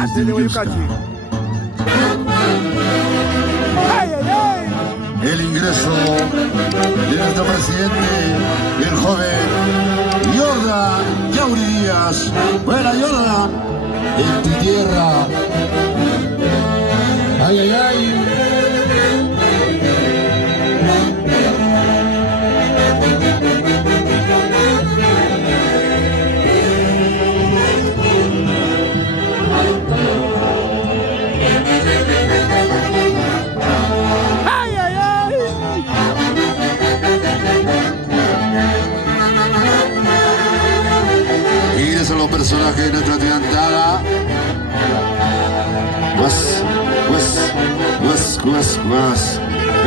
Hace de Guayucachi. ¡Ay, ay, ay! El ingreso de nuestro presidente, el joven Jordan Yauri Díaz. Buena, Jordan, en tu tierra. Ay, ay, ay. Los personajes de nuestra triantada. Guas.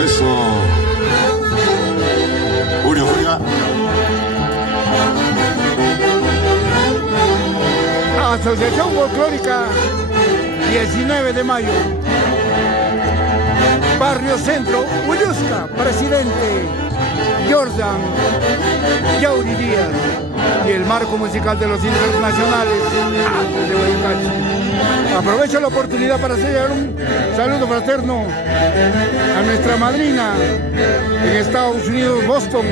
Eso. Una juega. Asociación Folclórica, 19 de mayo. Barrio Centro, Huillusca, presidente Jordan Yauri Díaz. Y el marco musical de los internacionales de Guayucachi. Aprovecho la oportunidad para hacer un saludo fraterno a nuestra madrina en Estados Unidos, Boston,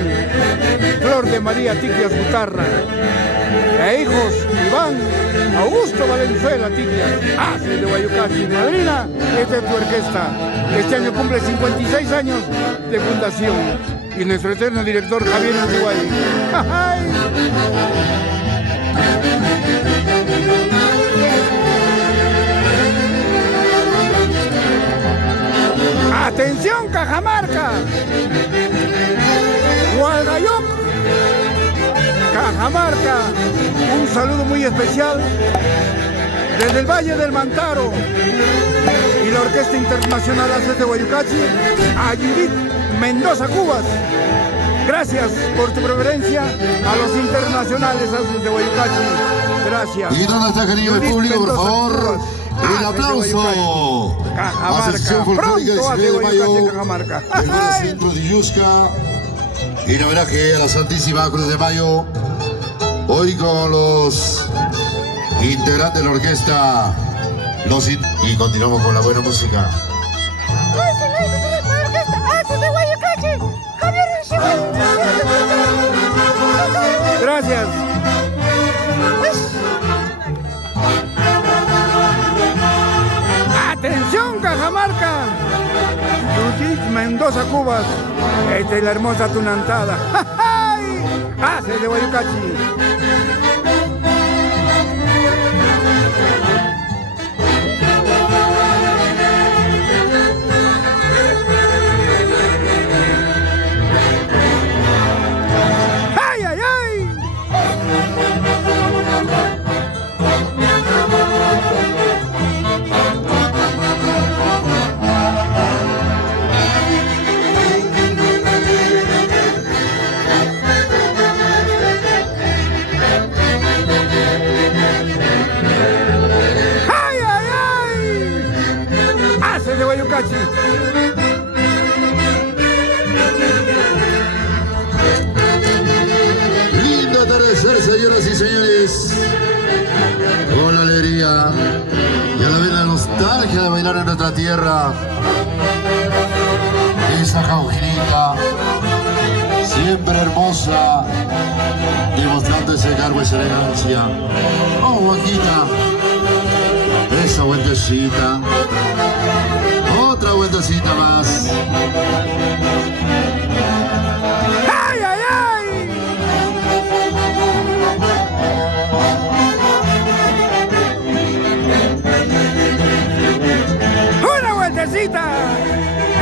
Flor de María Tiquias Gutarra, e hijos Iván Augusto Valenzuela Tiquias, de Guayucachi. Madrina, esta es tu orquesta. Este año cumple 56 años de fundación. Y nuestro eterno director Javier Uruguay. ¡Atención, Cajamarca! Guadalupe, Cajamarca, un saludo muy especial desde el Valle del Mantaro y la Orquesta Internacional Haces de Guayucachi, a Judith Mendoza Cubas. Gracias por tu preferencia a los internacionales Haces de Guayucachi. Gracias. ¿Y dónde está, querido el público, por favor? Un aplauso. Cajamarca. Pronto hace Guayucachi en Cajamarca. El centro de Yusca. Y en homenaje a la Santísima Cruz de Mayo. Hoy con los integrantes de la orquesta. Y continuamos con la buena música. Gracias. Atención, Cajamarca. Judith Mendoza Cubas. Esta es la hermosa tunantada. Hace de Guayucachi. Lindo atardecer, señoras y señores, con la alegría y a la vez la nostalgia de bailar en nuestra tierra. Esa caujinita, siempre hermosa, demostrando ese cargo, esa elegancia. Oh, Juanquita, esa vueltecita. Otra vueltecita más. ¡Ay, ay, ay! ¡Una vueltecita!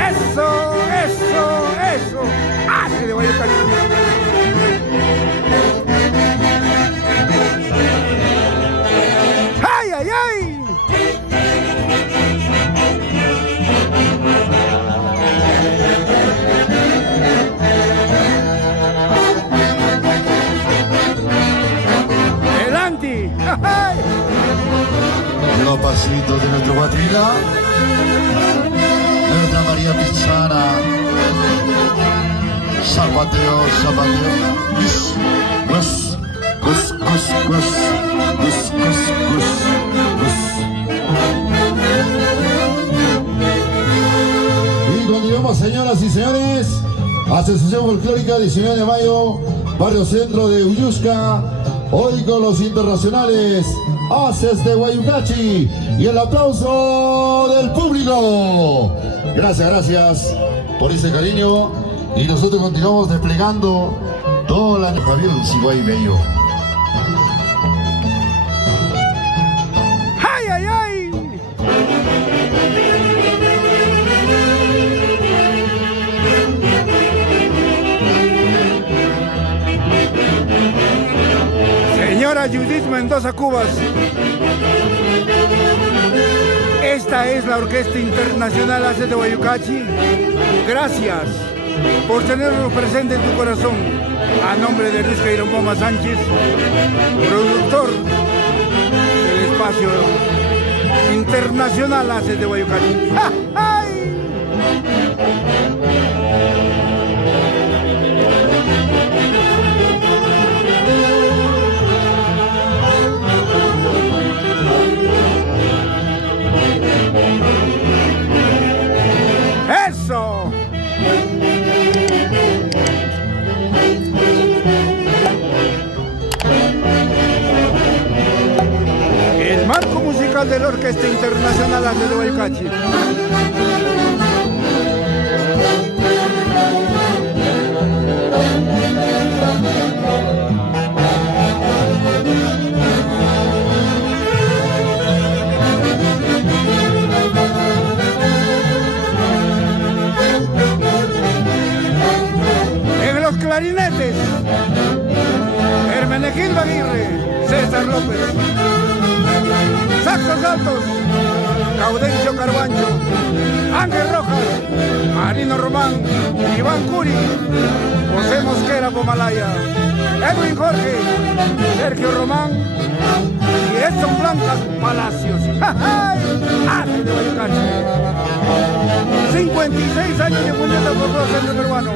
¡Eso, eso, eso! ¡Hace de Guayucachi! ¡Ay, ay, ay! Los pasitos de nuestro Guatrila, nuestra María Pizana. Zapateo, zapateo. Gus. señoras y señores, Asociación Folclórica 19 de mayo, Barrio Centro de Uyusca, hoy con los internacionales Haces de Guayucachi y el aplauso del público. Gracias por ese cariño y nosotros continuamos desplegando toda la... Javier Ciguay Bello. ¡Ay, ay, ay! Señora Judith Mendoza Cubas, esta es la Orquesta Internacional Haces de Guayucachi. Gracias por tenerlo presente en tu corazón. A nombre de Luis Cairón Poma Sánchez, productor del espacio internacional Haces de Guayucachi. ¡Ja! ¡Ay! ¡Eso! El marco musical de la Orquesta Internacional Haces de Guayucachi. En los clarinetes, Hermenegildo Aguirre, César López. Saxos altos, Gaudencio Carbancho, Ángel Rojas, Marino Román, Iván Curi, José Mosquera Pomalaya, Edwin Jorge, Sergio Román y Edson Blancas Palacios. Haces de Guayucachi. 56 años de Mundial del Folclore Centro Peruano.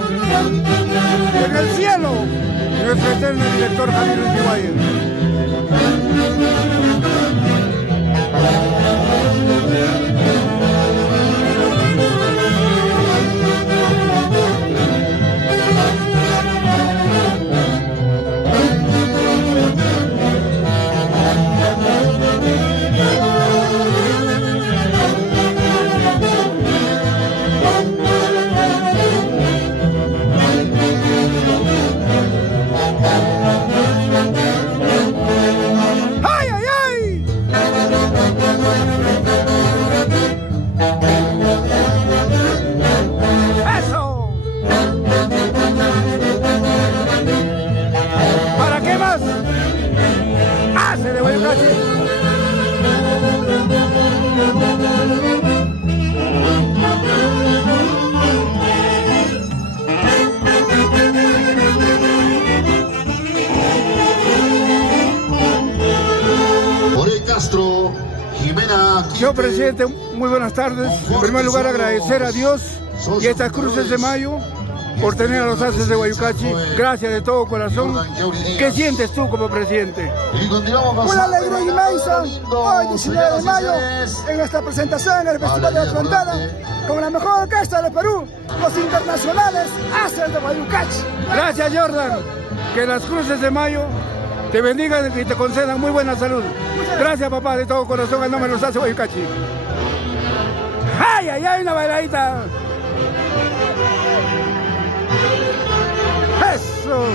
En el cielo, nuestro eterno director Javier Uchihuay. Señor presidente, muy buenas tardes. En primer lugar, agradecer a Dios y a estas cruces de mayo por tener a los Haces de Guayucachi. Gracias de todo corazón. ¿Qué sientes tú como presidente? Una alegría inmensa, hoy 19 de mayo, en esta presentación en el Festival de la Frontera, con la mejor orquesta del Perú, los internacionales Haces de Guayucachi. Gracias, Jordan. Que las cruces de mayo te bendigan y te concedan muy buena salud. Gracias, papá, de todo corazón, al nombre de los Haces de Guayucachi. ¡Ay, ay, ay! Una bailadita. ¡Eso!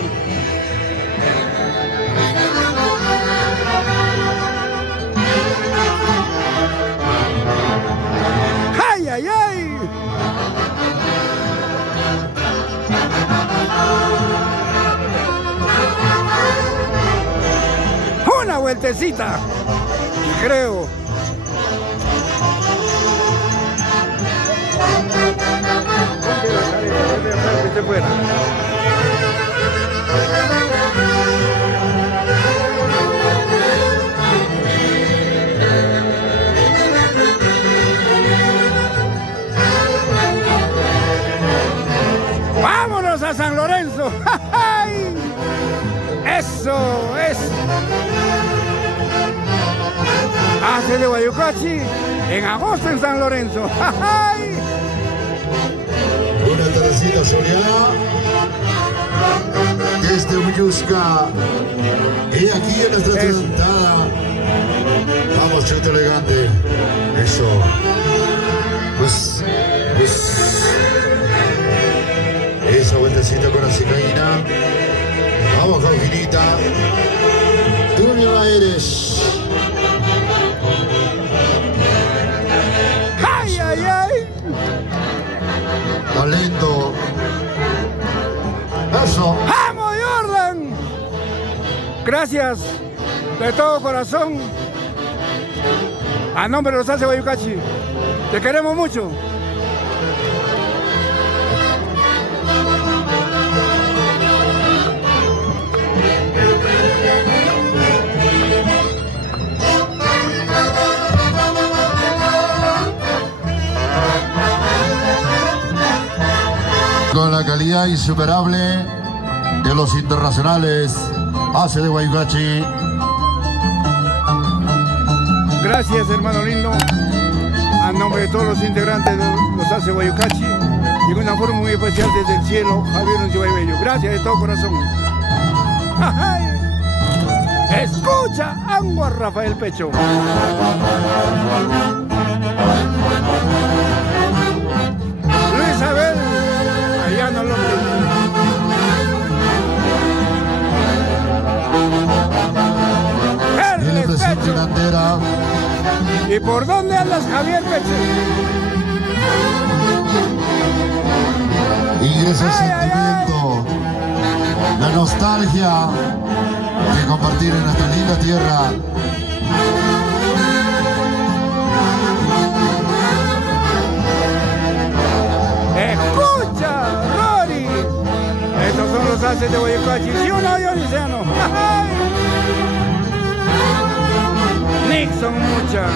¡Ay, ay, ay! Una vueltecita, creo. ¡Vámonos a San Lorenzo! ¡Eso es! Haces de Guayucachi en agosto en San Lorenzo. Una tardecita soleada desde Villusca. Y aquí en nuestra sentada. Vamos, chute elegante. Eso. Pues. Esa vueltecita con la cicaína. Vamos, Cauquinita. Tú no eres. ¡Ay, ay, ay! Talento. Eso. ¡Vamos, Jordan! Gracias de todo corazón. A nombre de los Alces Guayucachi. Te queremos mucho. Con la calidad insuperable de los internacionales Alces de Guayucachi. Gracias, hermano lindo, a nombre de todos los integrantes de los Alces Guayucachi y de una forma muy especial desde el cielo, Javier Uncibay. Gracias de todo corazón. ¡Ay! Escucha, Angua Rafael Pecho. Luis Abel, Ayano López. Tiene presente Pecho. la bandera. ¿Y por dónde andas, Javier Pecho? Ingresa el Ay, ay, ay. sentimiento, la nostalgia de compartir en nuestra linda tierra. Escucha, Rory. Estos son los Alces de Guayucachi. ¿Sí o no, Dionisiano? Nixon Mucha.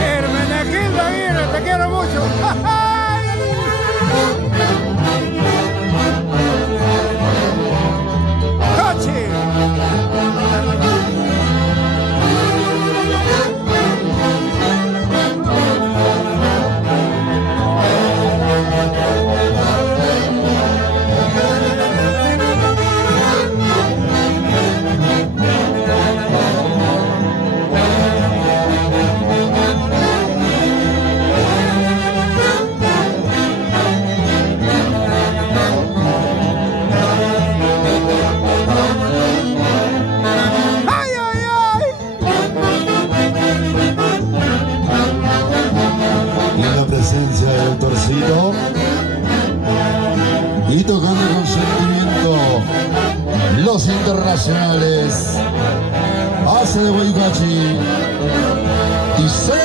Hermenegildo Aguirre, te quiero mucho. Tochi. Ay, ay, ay. Y la presencia del torcito. Y tocando con sentimiento los internacionales Alces de Guayucachi. Y cero.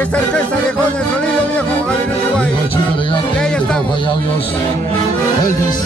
Esta orquesta dejó nuestro lindo viejo Javier Uruguay. Chico elegante, Y ahí estamos. Elvis.